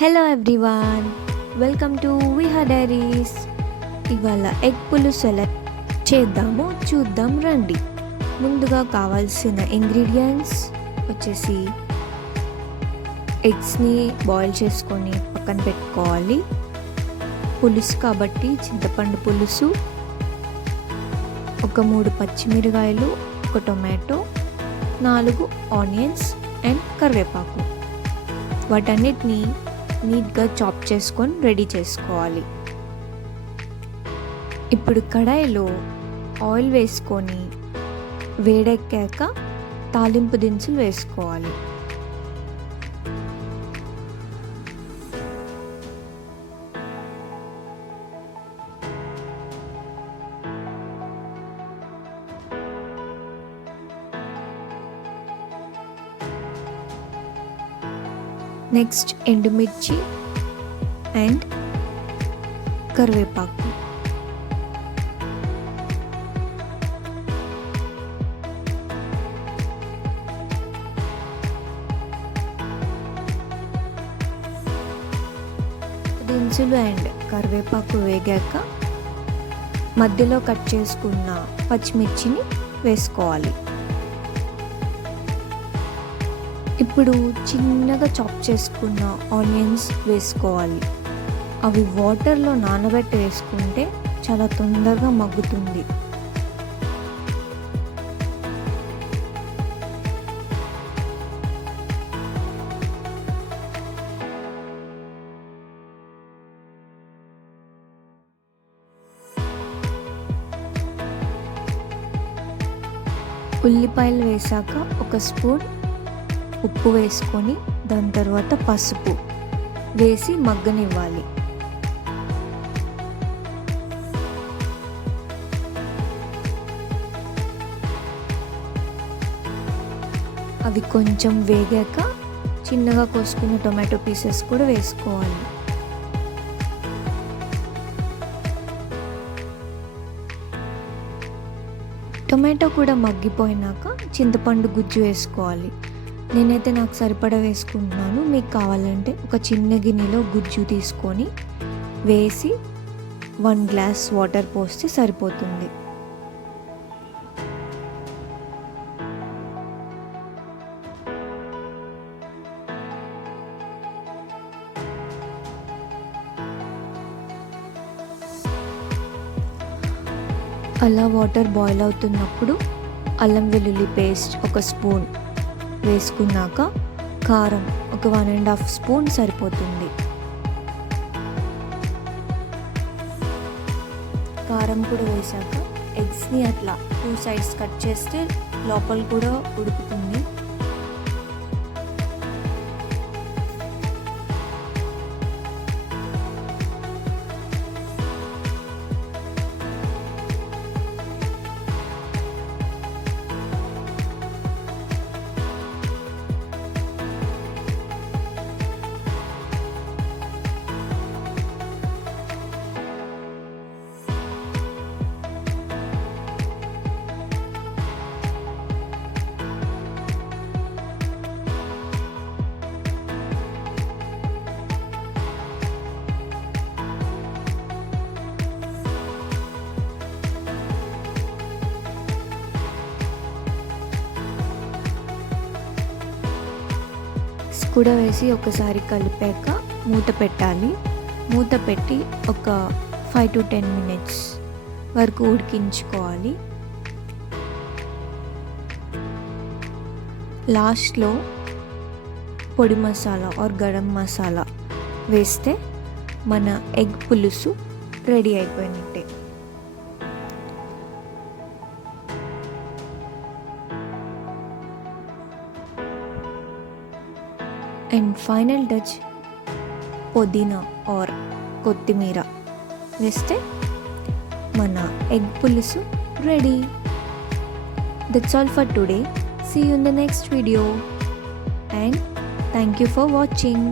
Hello everyone, welcome to Viha diaries. ఇవాళ egg పులుసు ఎలా చేద్దామో చూద్దాం రండి. ముందుగా కావాల్సిన ఇంగ్రీడియంట్స్ వచ్చేసి ఎగ్స్ని బాయిల్ చేసుకొని పక్కన పెట్టుకోవాలి. పులుసు కాబట్టి చింతపండు పులుసు, ఒక 3 పచ్చిమిరకాయలు, ఒక టొమాటో, 4 ఆనియన్స్ అండ్ కరివేపాకు. వాటన్నిటిని నీట్గా చాప్ చేసుకొని రెడీ చేసుకోవాలి. ఇప్పుడు కడాయిలో ఆయిల్ వేసుకొని వేడెక్కాక తాలింపు దినుసులు వేసుకోవాలి. నెక్స్ట్ ఎండుమిర్చి అండ్ కరివేపాకు. దినుసులు అండ్ కరివేపాకు వేగాక మధ్యలో కట్ చేసుకున్న పచ్చిమిర్చిని వేసుకోవాలి. ఇప్పుడు చిన్నగా చాప్ చేసుకున్న ఆనియన్స్ వేసుకోవాలి. అవి వాటర్లో నానబెట్టి వేసుకుంటే చాలా తొందరగా మగ్గుతుంది. ఉల్లిపాయలు వేసాక ఒక స్పూన్ ఉప్పు వేసుకొని దాని తర్వాత పసుపు వేసి మగ్గనివ్వాలి. అవి కొంచెం వేగాక చిన్నగా కోసుకున్న టొమాటో పీసెస్ కూడా వేసుకోవాలి. టొమాటో కూడా మగ్గిపోయినాక చింతపండు గుజ్జు వేసుకోవాలి. నేనైతే నాకు సరిపడా వేసుకుంటున్నాను. మీకు కావాలంటే ఒక చిన్న గిన్నెలో గుజ్జు తీసుకొని వేసి 1 గ్లాస్ వాటర్ పోస్తే సరిపోతుంది. అలా వాటర్ బాయిల్ అవుతున్నప్పుడు అల్లం వెల్లుల్లి పేస్ట్ ఒక స్పూన్ వేసుకున్నాక కారం ఒక 1.5 స్పూన్ సరిపోతుంది. కారం కూడా వేసాక ఎగ్స్ని అట్లా 2 సైడ్స్ కట్ చేస్తే లోపల కూడా ఉడుకుతుంది. కూడా వేసి ఒకసారి కలిపాక మూత పెట్టాలి. మూత పెట్టి ఒక 5 to 10 minutes వరకు ఉడికించుకోవాలి. లాస్ట్లో పొడి మసాలా ఆర్ గరం మసాలా వేస్తే మన ఎగ్ పులుసు రెడీ అయిపోయినట్టే. అండ్ ఫైనల్ టచ్ పుదీనా ఆర్ కొత్తిమీర వేస్తే మన ఎగ్ పులుసు ready. That's all for today. See you in the next video and thank you for watching.